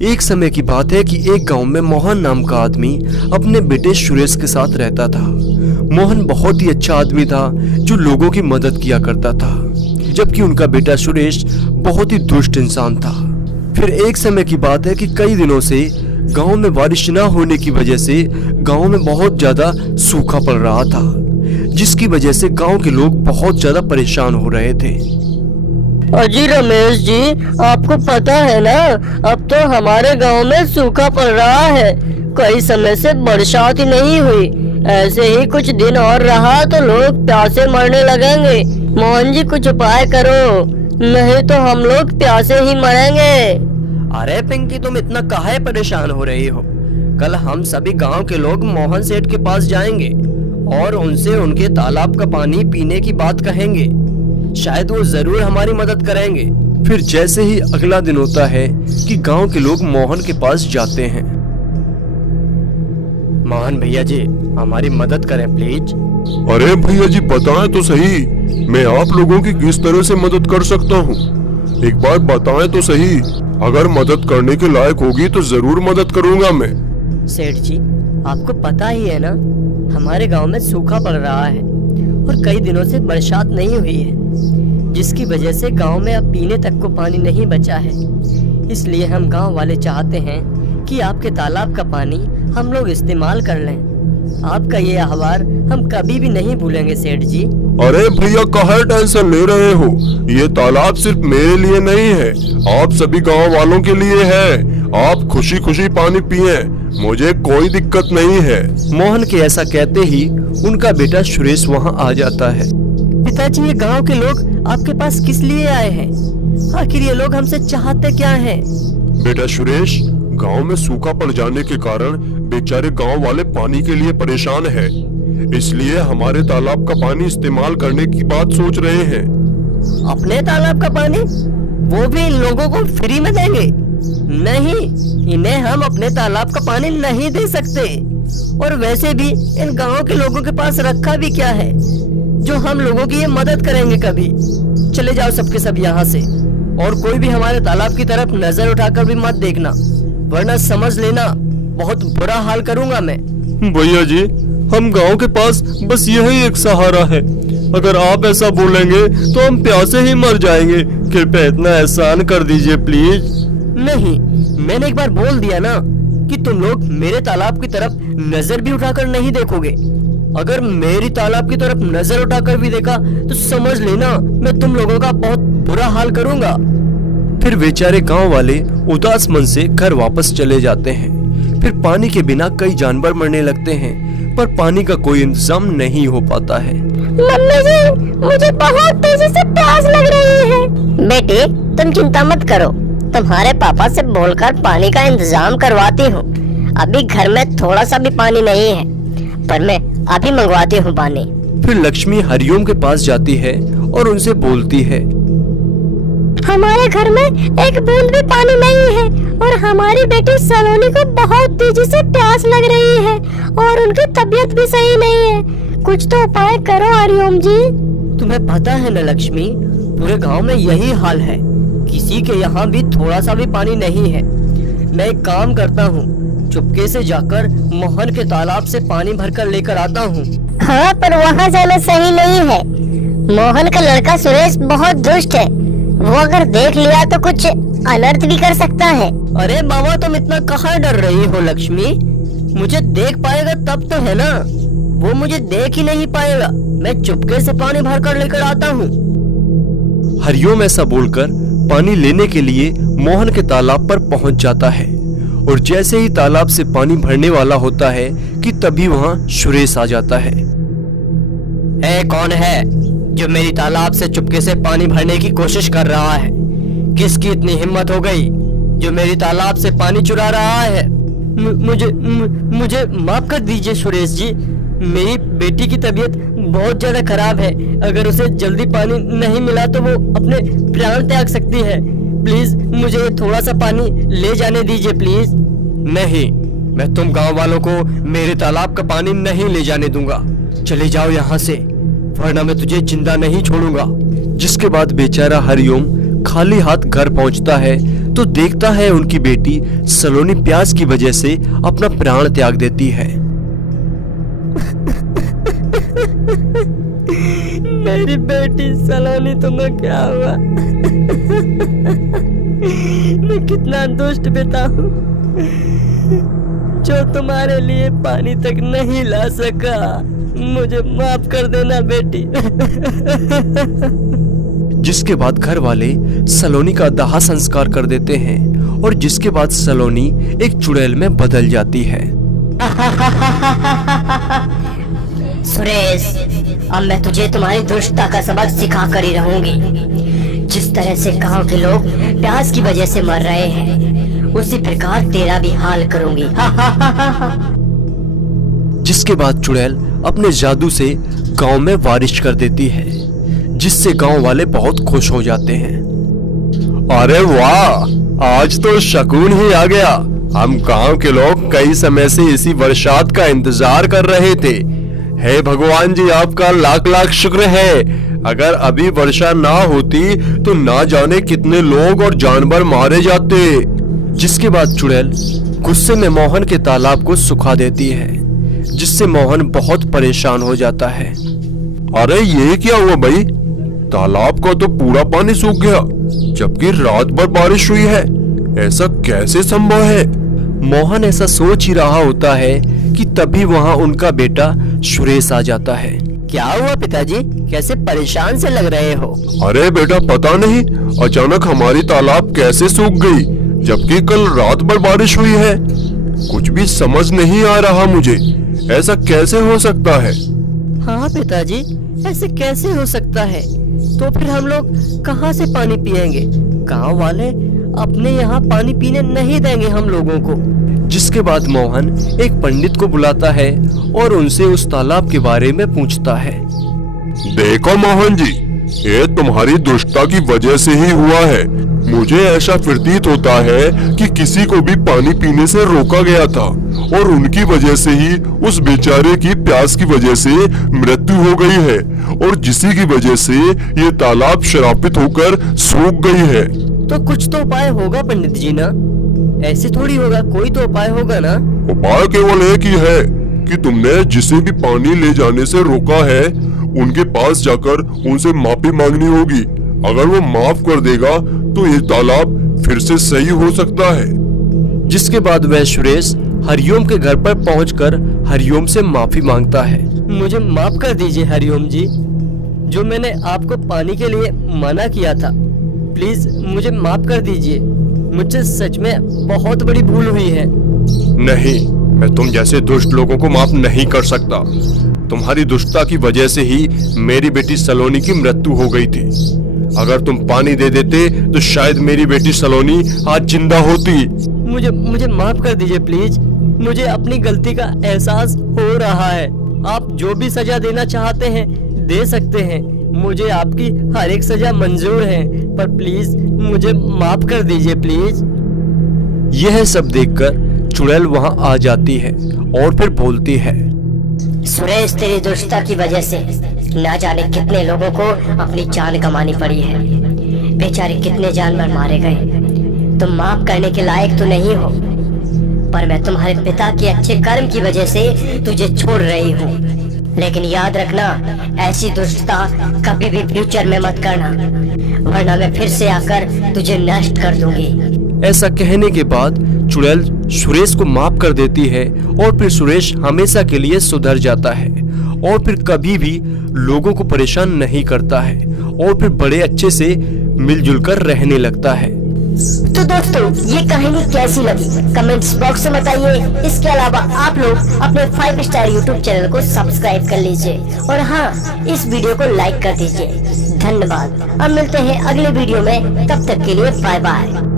एक समय की बात है कि एक गांव में मोहन नाम का आदमी अपने बेटे सुरेश के साथ रहता था। मोहन बहुत ही अच्छा आदमी था जो लोगों की मदद किया करता था, जबकि उनका बेटा सुरेश बहुत ही दुष्ट इंसान था। फिर एक समय की बात है कि कई दिनों से गांव में बारिश न होने की वजह से गांव में बहुत ज्यादा सूखा पड़ रहा था, जिसकी वजह से गांव के लोग बहुत ज्यादा परेशान हो रहे थे। अजी रमेश जी, आपको पता है ना, अब तो हमारे गांव में सूखा पड़ रहा है। कई समय से बरसात ही नहीं हुई। ऐसे ही कुछ दिन और रहा तो लोग प्यासे मरने लगेंगे। मोहन जी कुछ उपाय करो, नहीं तो हम लोग प्यासे ही मरेंगे। अरे पिंकी, तुम इतना काहे परेशान हो रही हो? कल हम सभी गांव के लोग मोहन सेठ के पास जाएंगे और उनसे उनके तालाब का पानी पीने की बात कहेंगे। शायद वो जरूर हमारी मदद करेंगे। फिर जैसे ही अगला दिन होता है कि गांव के लोग मोहन के पास जाते हैं। मोहन भैया जी, हमारी मदद करें प्लीज। अरे भैया जी, बताएं तो सही, मैं आप लोगों की किस तरह से मदद कर सकता हूँ? एक बार बताएं तो सही। अगर मदद करने के लायक होगी तो जरूर मदद करूँगा मैं। सेठ जी, आपको पता ही है ना, हमारे गांव में सूखा पड़ रहा है और कई दिनों से बरसात नहीं हुई है, जिसकी वजह से गांव में अब पीने तक को पानी नहीं बचा है। इसलिए हम गांव वाले चाहते हैं कि आपके तालाब का पानी हम लोग इस्तेमाल कर लें। आपका ये आभार हम कभी भी नहीं भूलेंगे सेठ जी। अरे भैया, काहे टेंशन ले रहे हो? ये तालाब सिर्फ मेरे लिए नहीं है, आप सभी गांव वालों के लिए है। आप खुशी खुशी पानी पिए, मुझे कोई दिक्कत नहीं है। मोहन के ऐसा कहते ही उनका बेटा सुरेश वहाँ आ जाता है। पिताजी, ये गांव के लोग आपके पास किस लिए आए हैं? आखिर ये लोग हमसे चाहते क्या हैं? बेटा सुरेश, गांव में सूखा पड़ जाने के कारण बेचारे गांव वाले पानी के लिए परेशान हैं। इसलिए हमारे तालाब का पानी इस्तेमाल करने की बात सोच रहे हैं। अपने तालाब का पानी? वो भी इन लोगों को फ्री में देंगे? नहीं, इन्हें हम अपने तालाब का पानी नहीं दे सकते। और वैसे भी इन गांव के लोगों के पास रखा भी क्या है जो हम लोगों की ये मदद करेंगे कभी? चले जाओ सबके सब यहाँ से, और कोई भी हमारे तालाब की तरफ नजर उठाकर भी मत देखना, वरना समझ लेना बहुत बुरा हाल करूंगा मैं। भैया जी, हम गांव के पास बस यही एक सहारा है। अगर आप ऐसा बोलेंगे तो हम प्यासे ही मर जाएंगे। कृपया इतना एहसान कर दीजिए प्लीज। नहीं, मैंने एक बार बोल दिया ना कि तुम लोग मेरे तालाब की तरफ नजर भी उठाकर नहीं देखोगे। अगर मेरी तालाब की तरफ नजर उठाकर भी देखा तो समझ लेना मैं तुम लोगों का बहुत बुरा हाल करूंगा। फिर बेचारे गांव वाले उदास मन से घर वापस चले जाते हैं। फिर पानी के बिना कई जानवर मरने लगते हैं, पर पानी का कोई इंतजाम नहीं हो पाता है। मम्मी जी, मुझे बहुत तेजी से प्यास लग रही है। बेटी, तुम चिंता मत करो, तुम्हारे पापा से बोलकर पानी का इंतजाम करवाती हूँ। अभी घर में थोड़ा सा भी पानी नहीं है, पर मैं अभी मंगवाती हूँ पानी। फिर लक्ष्मी हरिओम के पास जाती है और उनसे बोलती है, हमारे घर में एक बूंद भी पानी नहीं है और हमारी बेटी सलोनी को बहुत तेजी से प्यास लग रही है और उनकी तबीयत भी सही नहीं है। कुछ तो उपाय करो हरिओम जी। तुम्हें पता है न लक्ष्मी, पूरे गांव में यही हाल है, किसी के यहाँ भी थोड़ा सा भी पानी नहीं है। मैं एक काम करता हूँ, चुपके से जाकर मोहन के तालाब से पानी भरकर लेकर आता हूँ। हाँ, पर वहाँ जाना सही नहीं है। मोहन का लड़का सुरेश बहुत दुष्ट है, वो अगर देख लिया तो कुछ अनर्थ भी कर सकता है। अरे बाबा, तुम इतना कहाँ डर रही हो लक्ष्मी? मुझे देख पाएगा तब तो है ना, वो मुझे देख ही नहीं पाएगा। मैं चुपके से पानी भरकर लेकर आता हूँ। हरिओम ऐसा बोलकर पानी लेने के लिए मोहन के तालाब पर पहुंच जाता है, और जैसे ही तालाब से पानी भरने वाला होता है कि तभी वहाँ सुरेश आ जाता है। कौन है जो मेरी तालाब से चुपके से पानी भरने की कोशिश कर रहा है? किसकी इतनी हिम्मत हो गई जो मेरी तालाब से पानी चुरा रहा है? मुझे माफ कर दीजिए सुरेश जी, मेरी बेटी की तबीयत बहुत ज्यादा खराब है। अगर उसे जल्दी पानी नहीं मिला तो वो अपने प्राण त्याग सकती है। प्लीज मुझे थोड़ा सा पानी ले जाने दीजिए प्लीज। नहीं, मैं तुम गांव वालों को मेरे तालाब का पानी नहीं ले जाने दूंगा। चले जाओ यहाँ से, वरना मैं तुझे जिंदा नहीं छोड़ूंगा। जिसके बाद बेचारा हरिओम खाली हाथ घर पहुंचता है, तो देखता है उनकी बेटी सलोनी प्यास की वजह से अपना प्राण त्याग देती है। मेरी बेटी सलोनी तुम्हें क्या हुआ? मैं कितना दुष्ट पिता हूँ जो तुम्हारे लिए पानी तक नहीं ला सका। मुझे माफ कर देना बेटी। जिसके बाद घर वाले सलोनी का दाह संस्कार कर देते हैं और जिसके बाद सलोनी एक चुड़ैल में बदल जाती है। सुरेश, अब मैं तुझे तुम्हारी दुष्टता का सबक सिखा कर ही रहूंगी। जिस तरह से गांव के लोग प्यास की वजह से मर रहे हैं, उसी प्रकार तेरा भी हाल करूंगी। जिसके बाद चुड़ैल अपने जादू से गांव में बारिश कर देती है, जिससे गांव वाले बहुत खुश हो जाते हैं। अरे वाह, आज तो शगुन ही आ गया। हम गांव के लोग कई समय से इसी बरसात का इंतजार कर रहे थे। हे भगवान जी, आपका लाख लाख शुक्र है। अगर अभी वर्षा ना होती तो ना जाने कितने लोग और जानवर मारे जाते। जिसके बाद चुड़ैल गुस्से में मोहन के तालाब को सुखा देती है, जिससे मोहन बहुत परेशान हो जाता है। अरे ये क्या हुआ भाई? तालाब का तो पूरा पानी सूख गया, जबकि रात भर बारिश हुई है। ऐसा कैसे संभव है? मोहन ऐसा सोच ही रहा होता है कि तभी वहां उनका बेटा सुरेश आ जाता है। क्या हुआ पिताजी, कैसे परेशान से लग रहे हो? अरे बेटा, पता नहीं अचानक हमारी तालाब कैसे सूख गई, जबकि कल रात भर बारिश हुई है। कुछ भी समझ नहीं आ रहा मुझे, ऐसा कैसे हो सकता है? हाँ पिताजी, ऐसे कैसे हो सकता है? तो फिर हम लोग कहाँ से पानी पिएंगे? गांव वाले अपने यहाँ पानी पीने नहीं देंगे हम लोगों को। जिसके बाद मोहन एक पंडित को बुलाता है और उनसे उस तालाब के बारे में पूछता है। देखो मोहन जी, ये तुम्हारी दुष्टता की वजह से ही हुआ है। मुझे ऐसा प्रतीत होता है कि किसी को भी पानी पीने से रोका गया था और उनकी वजह से ही उस बेचारे की प्यास की वजह से मृत्यु हो गई है, और जिसी की वजह से ये तालाब श्रापित होकर सूख गई है। तो कुछ तो उपाय होगा पंडित जी ना? ऐसे थोड़ी होगा, कोई तो उपाय होगा ना? उपाय केवल एक ही है कि तुमने जिसे भी पानी ले जाने से रोका है, उनके पास जाकर उनसे माफी मांगनी होगी। अगर वो माफ कर देगा तो ये तालाब फिर से सही हो सकता है। जिसके बाद वह सुरेश हरिओम के घर पर पहुंचकर हरिओम से माफी मांगता है। मुझे माफ कर दीजिए हरिओम जी, जो मैंने आपको पानी के लिए मना किया था। प्लीज मुझे माफ कर दीजिए, मुझसे सच में बहुत बड़ी भूल हुई है। नहीं, मैं तुम जैसे दुष्ट लोगों को माफ नहीं कर सकता। तुम्हारी दुष्टता की वजह से ही मेरी बेटी सलोनी की मृत्यु हो गई थी। अगर तुम पानी दे देते तो शायद मेरी बेटी सलोनी आज जिंदा होती। मुझे माफ कर दीजिए प्लीज, मुझे अपनी गलती का एहसास हो रहा है। आप जो भी सजा देना चाहते हैं दे सकते हैं, मुझे आपकी हर एक सजा मंजूर है, पर प्लीज मुझे माफ कर दीजिए प्लीज। यह सब देखकर चुड़ैल वहां आ जाती है और फिर बोलती है। सुरेश, तेरी दुष्टता की वजह से ना जाने कितने लोगों को अपनी जान गंवानी पड़ी है। बेचारे कितने जानवर मारे गए। तुम माफ करने के लायक तो नहीं हो, पर मैं तुम्हारे पिता के अच्छे कर्म की वजह से तुझे छोड़ रही हूँ। लेकिन याद रखना, ऐसी दुष्टता कभी भी फ्यूचर में मत करना, वरना मैं फिर से आकर तुझे नष्ट कर दूंगी। ऐसा कहने के बाद चुड़ैल सुरेश को माफ कर देती है और फिर सुरेश हमेशा के लिए सुधर जाता है और फिर कभी भी लोगों को परेशान नहीं करता है और फिर बड़े अच्छे से मिलजुल कर रहने लगता है। तो दोस्तों, ये कहानी कैसी लगी कमेंट्स बॉक्स में बताइए। इसके अलावा आप लोग अपने 5 स्टार यूट्यूब चैनल को सब्सक्राइब कर लीजिए और हाँ, इस वीडियो को लाइक कर दीजिए। धन्यवाद। अब मिलते हैं अगले वीडियो में, तब तक के लिए बाय बाय।